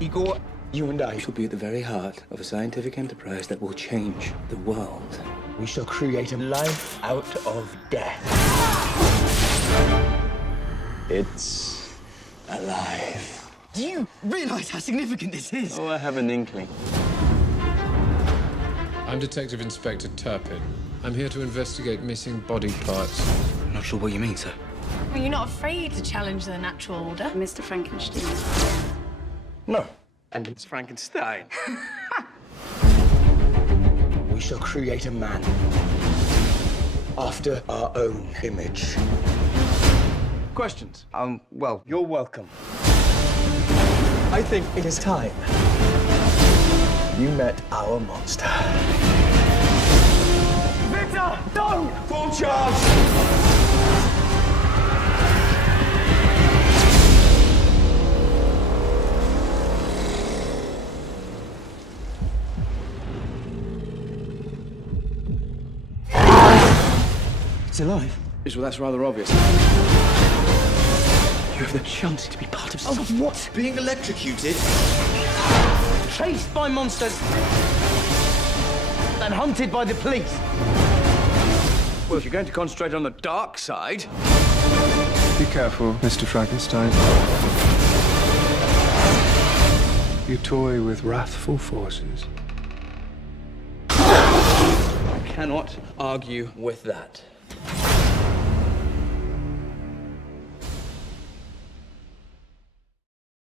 Igor, you and I shall be at the very heart of a scientific enterprise that will change the world. We shall create a life out of death. It's alive. Do you realize how significant this is? Oh, I have an inkling. I'm Detective Inspector Turpin. I'm here to investigate missing body parts. I'm not sure what you mean, sir. Are you not afraid to challenge the natural order? Mr. Frankenstein. No. And it's Frankenstein. We shall create a man after our own image. Questions? Well, you're welcome. I think it is time you met our monster. Victor, no! Full charge! It's alive. Well, that's rather obvious. You have the chance to be part of Of something. what? Being electrocuted? Chased by monsters and hunted by the police. Well, if you're going to concentrate on the dark side... Be careful, Mr. Frankenstein. You toy with wrathful forces. I cannot argue with that.